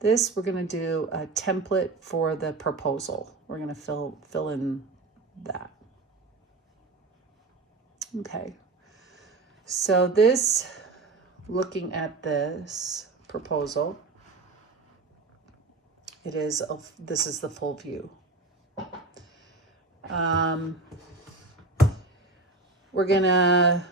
This, we're gonna do a template for the proposal. We're gonna fill in that. Okay. So this, looking at this proposal, this is the full view. We're gonna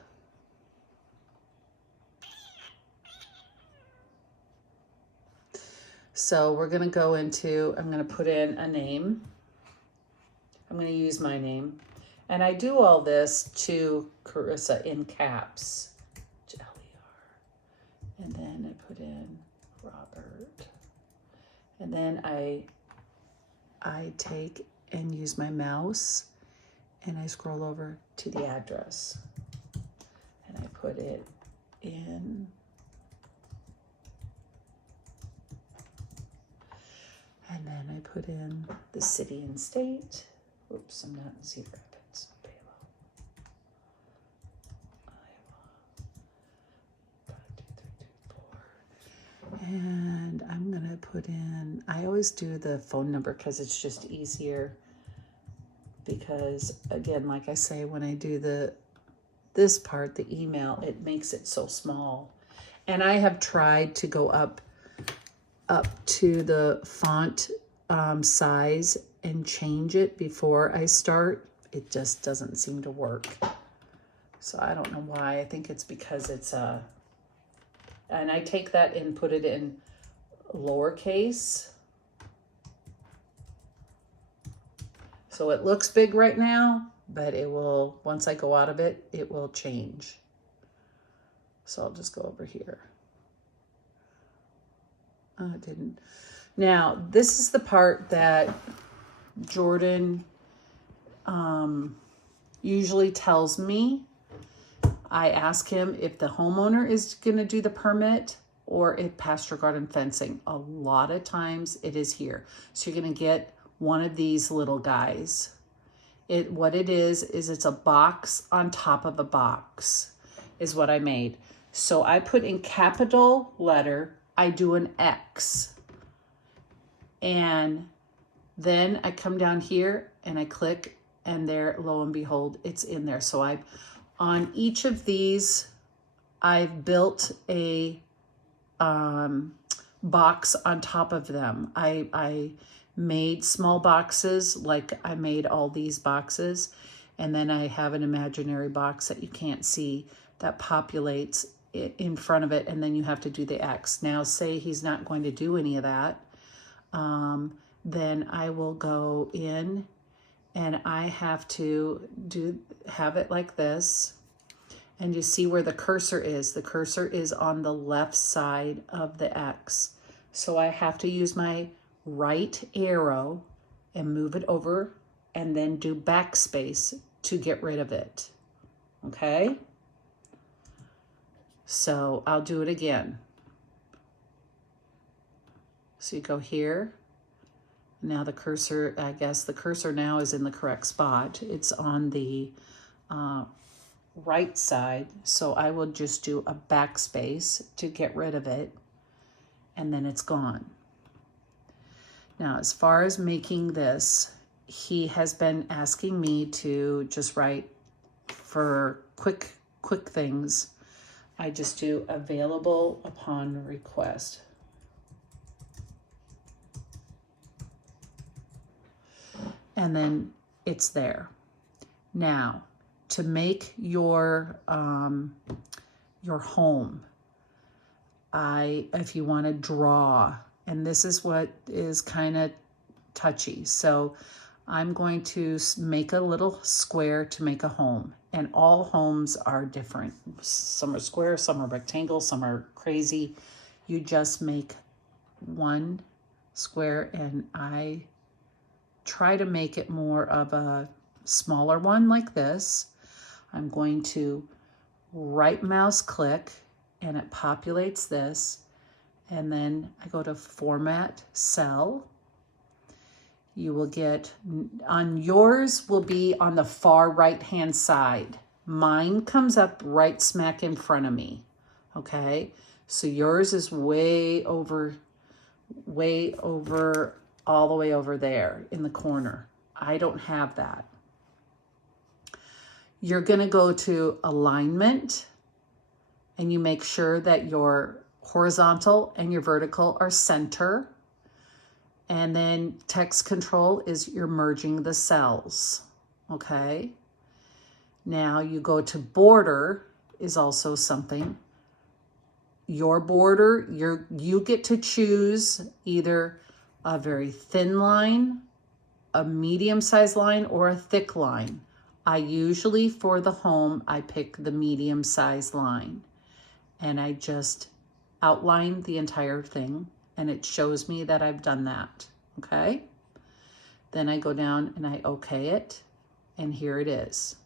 go into, I'm gonna put in a name. I'm gonna use my name. And I do all this to Carissa in caps. L-E-R. And then I put in Robert. And then I take and use my mouse and I scroll over to the address. And I put it in. And then I put in the city and state. Oops, I'm not in Cedar Rapids. Iowa. 5, 2, 3, 2, 4. And I'm gonna put in, I always do the phone number because it's just easier. Because again, like I say, when I do this part, the email, it makes it so small. And I have tried to go up to the font size and change it before I start. It just doesn't seem to work. So I don't know why. I think it's because it's and I take that and put it in lowercase. So it looks big right now, but it will, once I go out of it, it will change. So I'll just go over here. Oh, it didn't. Now, this is the part that Jordan usually tells me. I ask him if the homeowner is going to do the permit or if Pasture Garden Fencing. A lot of times it is here. So you're going to get one of these little guys. What it is it's a box on top of a box is what I made. So I put in capital letter, I do an X. And then I come down here and I click and there, lo and behold, it's in there. So on each of these, I've built a box on top of them. I made small boxes, like I made all these boxes, and then I have an imaginary box that you can't see that populates it in front of it, and then you have to do the X. Now, say he's not going to do any of that, then I will go in and I have to have it like this. And you see where the cursor is. The cursor is on the left side of the X. So I have to use my right arrow and move it over and then do backspace to get rid of it. Okay? So I'll do it again. So you go here. Now the cursor, I guess the cursor now is in the correct spot. It's on the right side. So I will just do a backspace to get rid of it. And then it's gone. Now, as far as making this, he has been asking me to just write for quick things. I just do available upon request. And then it's there. Now, to make your home, if you want to draw, and this is what is kind of touchy. So I'm going to make a little square to make a home. And all homes are different. Some are square, some are rectangle, some are crazy. You just make one square, and I try to make it more of a smaller one like this. I'm going to right mouse click and it populates this. And then I go to Format Cell. You will get, on yours will be on the far right hand side. Mine comes up right smack in front of me. Okay, so yours is way over way over, all the way over there in the corner. I don't have that. You're going to go to alignment, and you make sure that your horizontal and your vertical are center. And then text control is you're merging the cells. Okay. Now you go to border is also something. Your border, you get to choose either a very thin line, a medium-sized line, or a thick line. I usually, for the home, I pick the medium-sized line. And I just outline the entire thing, and it shows me that I've done that, okay? Then I go down and I okay it, and here it is.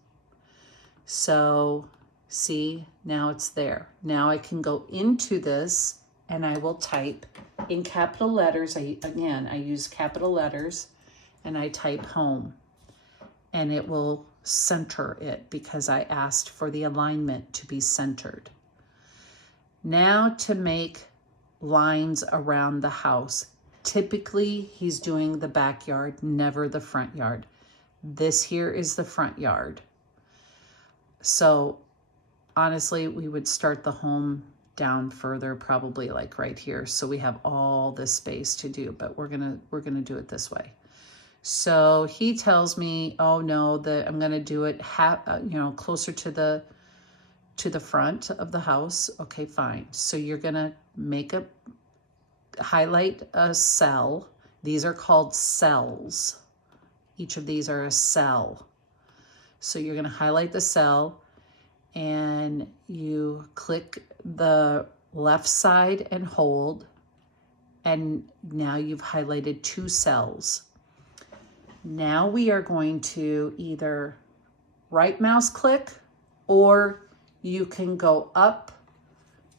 So see, now it's there. Now I can go into this and I will type in capital letters. I use capital letters, and I type home, and it will center it because I asked for the alignment to be centered. Now to make lines around the house. Typically, he's doing the backyard, never the front yard. This here is the front yard. So honestly, we would start the home down further, probably like right here. So we have all this space to do, but we're gonna do it this way. So he tells me, oh no, that I'm gonna do it closer to the front of the house. Okay, fine. So you're gonna highlight a cell. These are called cells. Each of these are a cell. So you're gonna highlight the cell, and you click the left side and hold, and now you've highlighted 2 cells. Now we are going to either right mouse click, or you can go up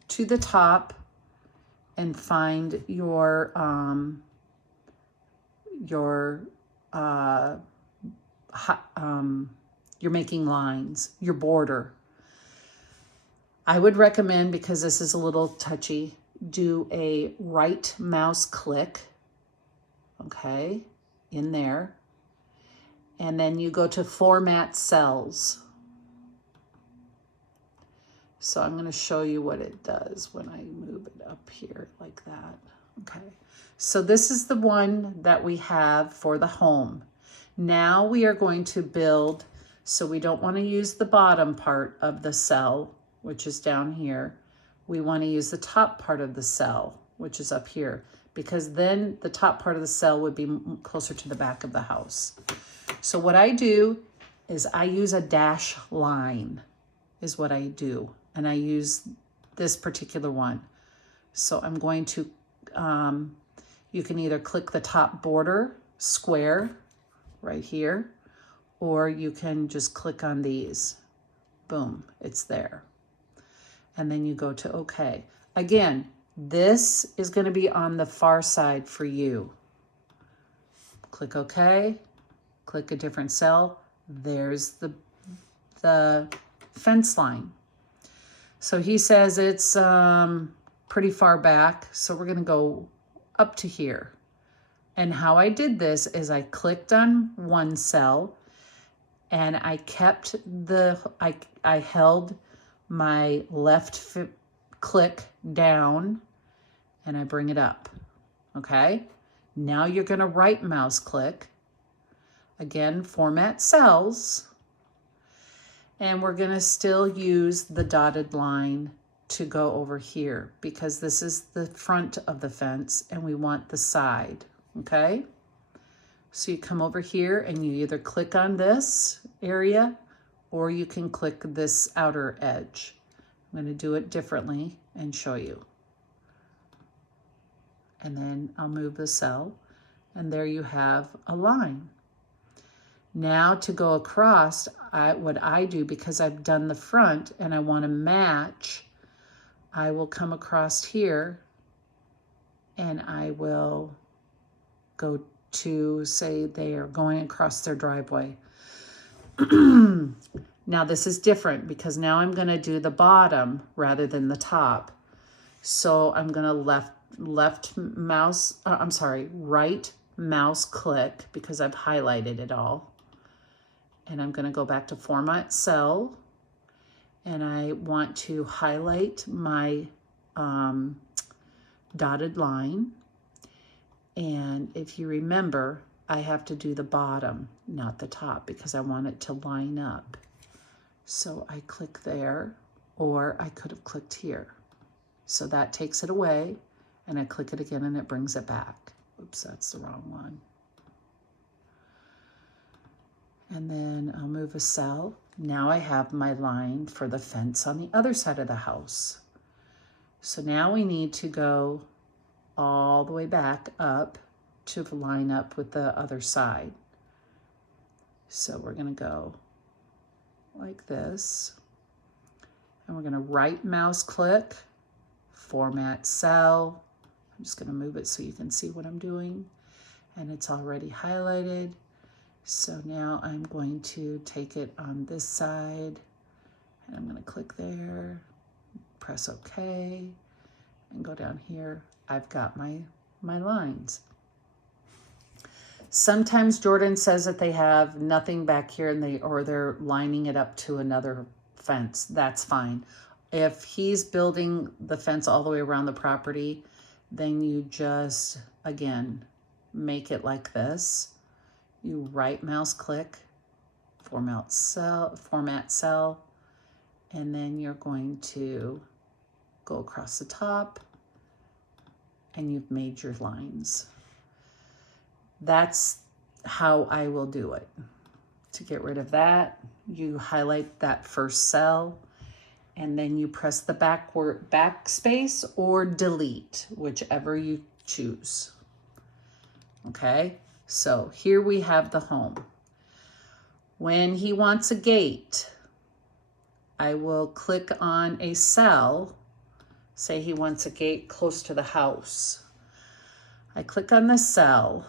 to the top and find you're making lines, your border. I would recommend, because this is a little touchy, do a right mouse click, okay, in there. And then you go to format cells. So I'm going to show you what it does when I move it up here like that. Okay. So this is the one that we have for the home. Now we are going to build, so we don't want to use the bottom part of the cell, which is down here. We want to use the top part of the cell, which is up here, because then the top part of the cell would be closer to the back of the house. So what I do is I use a dash line is what I do. And I use this particular one. So I'm going to, you can either click the top border square right here, or you can just click on these. Boom, it's there. And then you go to okay. Again, this is going to be on the far side for you. Click OK, click a different cell. There's the fence line. So he says it's pretty far back, so we're gonna go up to here. And how I did this is I clicked on one cell, and I kept I held my left click down, and I bring it up, okay? Now you're gonna right mouse click, again, format cells, and we're gonna still use the dotted line to go over here, because this is the front of the fence and we want the side, okay? So you come over here and you either click on this area, or you can click this outer edge. I'm gonna do it differently and show you. And then I'll move the cell, and there you have a line. Now to go across, what I do, because I've done the front and I want to match, I will come across here and I will go to, say they are going across their driveway. Now this is different because now I'm going to do the bottom rather than the top. So I'm going to right mouse click, because I've highlighted it all. And I'm going to go back to Format Cell, and I want to highlight my dotted line. And if you remember, I have to do the bottom, not the top, because I want it to line up. So I click there, or I could have clicked here. So that takes it away, and I click it again and it brings it back. Oops, that's the wrong one. And then I'll move a cell. Now I have my line for the fence on the other side of the house. So now we need to go all the way back up to line up with the other side. So we're going to go like this, and we're going to right mouse click, Format Cell. I'm just going to move it so you can see what I'm doing, and it's already highlighted. So now I'm going to take it on this side, and I'm going to click there, press OK, and go down here. I've got my lines. Sometimes Jordan says that they have nothing back here, and they're lining it up to another fence. That's fine. If he's building the fence all the way around the property, then you just, again, make it like this. You right mouse click, Format Cell, and then you're going to go across the top, and you've made your lines. That's how I will do it. To get rid of that, you highlight that first cell, and then you press the backspace or delete, whichever you choose. Okay, so here we have the home. When he wants a gate, I will click on a cell. Say he wants a gate close to the house. I click on the cell,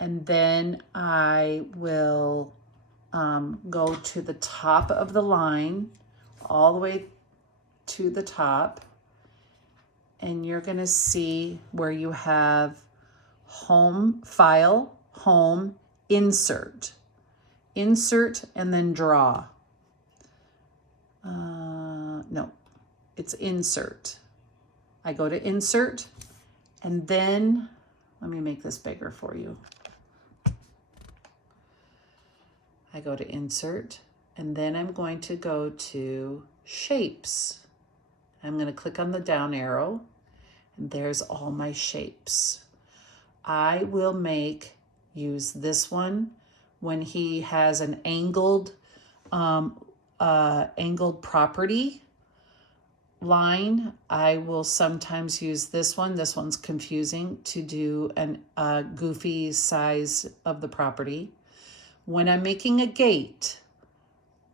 and then I will go to the top of the line, all the way to the top, and you're going to see where you have Home, File, Home, Insert, and then Draw. No, it's Insert. I go to Insert, and then, let me make this bigger for you. I go to Insert, and then I'm going to go to Shapes. I'm going to click on the down arrow, and there's all my shapes. I will use this one when he has an angled property line. I will sometimes use this one. This one's confusing, to do a goofy size of the property. When I'm making a gate,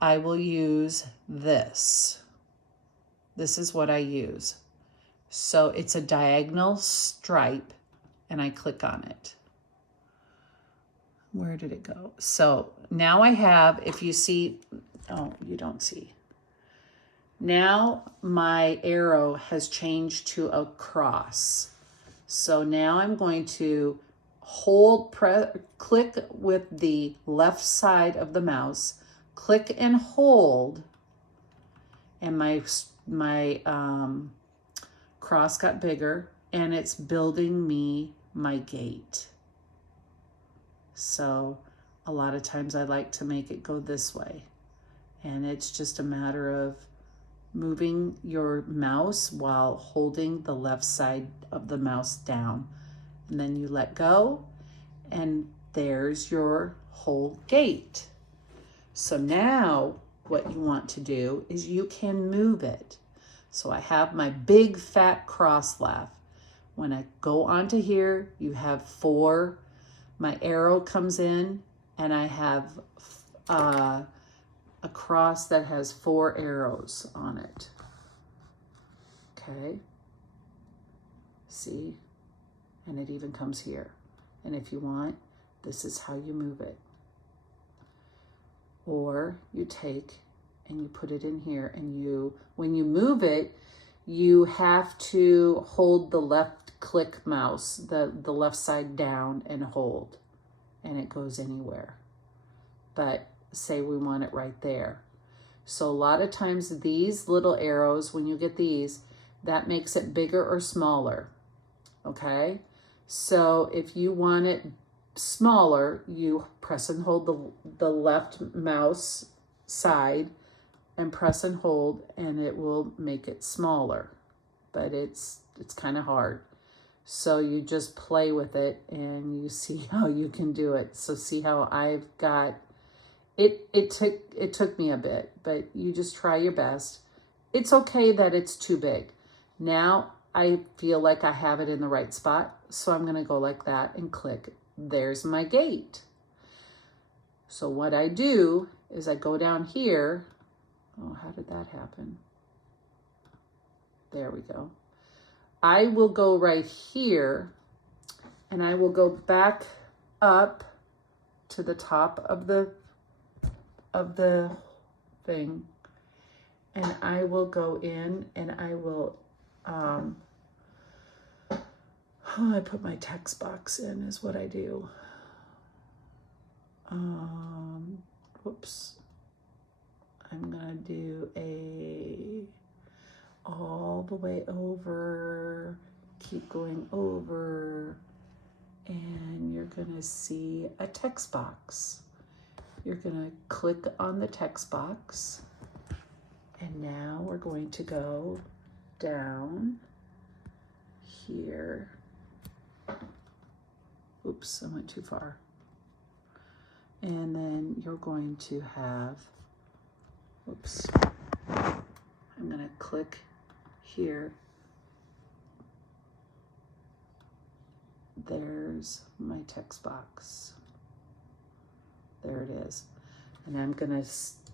I will use this. This is what I use. So it's a diagonal stripe, and I click on it. Where did it go? So now I have, if you see, oh, you don't see. Now my arrow has changed to a cross. So now I'm going to click with the left side of the mouse, click and hold, and my cross got bigger, and it's building me my gate. So a lot of times I like to make it go this way, and it's just a matter of moving your mouse while holding the left side of the mouse down, and then you let go, and there's your whole gate. So now what you want to do is you can move it. So I have my big fat cross left. When I go onto here, you have 4. My arrow comes in, and I have a cross that has 4 arrows on it. Okay, see? And it even comes here. And if you want, this is how you move it. Or you take and you put it in here, and when you move it, you have to hold the left click mouse, the left side down and hold, and it goes anywhere. But say we want it right there. So a lot of times these little arrows, when you get these, that makes it bigger or smaller, okay? So if you want it smaller, you press and hold the left mouse side and press and hold, and it will make it smaller. But it's kind of hard. So you just play with it and you see how you can do it. So see how I've got it took me a bit, but you just try your best. It's okay that it's too big. Now I feel like I have it in the right spot, so I'm gonna go like that and click. There's my gate. So what I do is I go down here. Oh, how did that happen? There we go. I will go right here and I will go back up to the top of the thing, and I will go in and I will I put my text box in is what I do. Whoops. I'm gonna do all the way over, keep going over, and you're gonna see a text box. You're gonna click on the text box, and now we're going to go down here. Oops, I went too far. And then you're going to have, oops, I'm gonna click here. There's my text box. There it is. And I'm gonna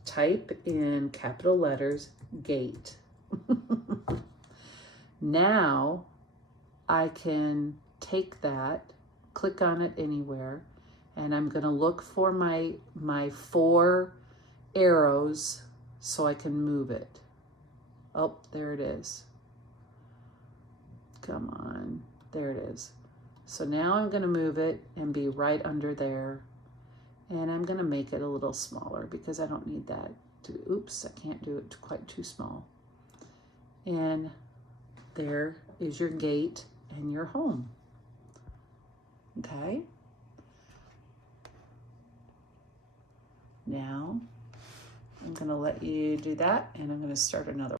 type in capital letters, gate. Now I can take that, click on it anywhere, and I'm gonna look for my 4 arrows so I can move it. Oh, there it is. Come on, there it is. So now I'm gonna move it and be right under there. And I'm gonna make it a little smaller because I don't need that to, oops, I can't do it quite too small. And there is your gate and your home, okay? Now, I'm gonna let you do that and I'm gonna start another